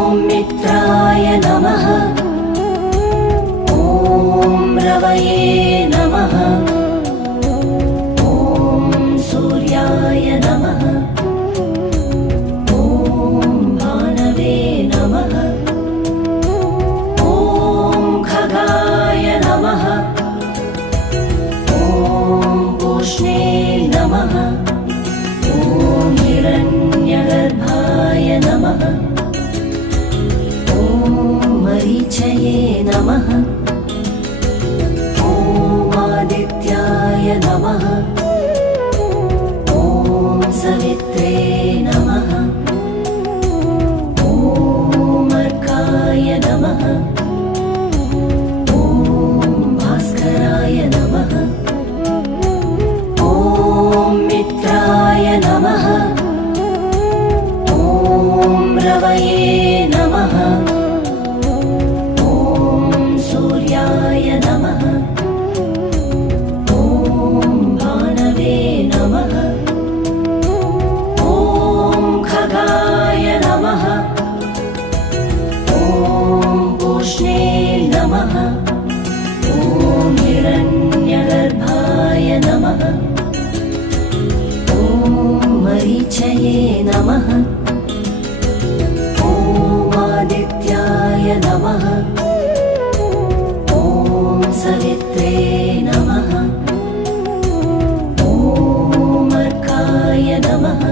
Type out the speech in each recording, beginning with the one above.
ॐ मित्राय नमः नमः। ॐ आदित्याय नमः। ॐ सवित्रे नमः। अर्काय नमः। ॐ भास्कराय नमः हिरण्यगर्भाय नमः। ॐ मरीचये नमः। ॐ आदित्याय नमः। ॐ सवित्रे नमः। ॐ अर्काय नमः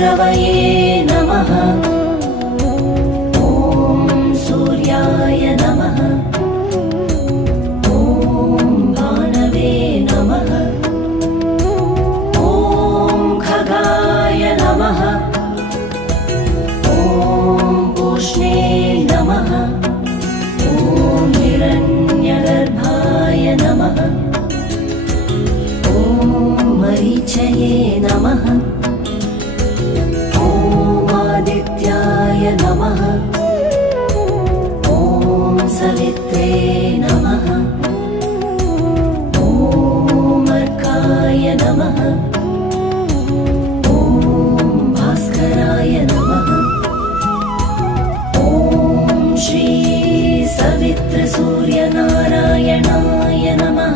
रवये नमः। ॐ सूर्याय नमः। ॐ भानवे नमः। ॐ खगाय नमः। ॐ पूष्णे नमः य नमः। ॐ सवित्रे नमः। ॐ अर्काय नमः। ॐ भास्कराय नमः। ॐ श्री सवित्रसूर्यनारायणाय नमः।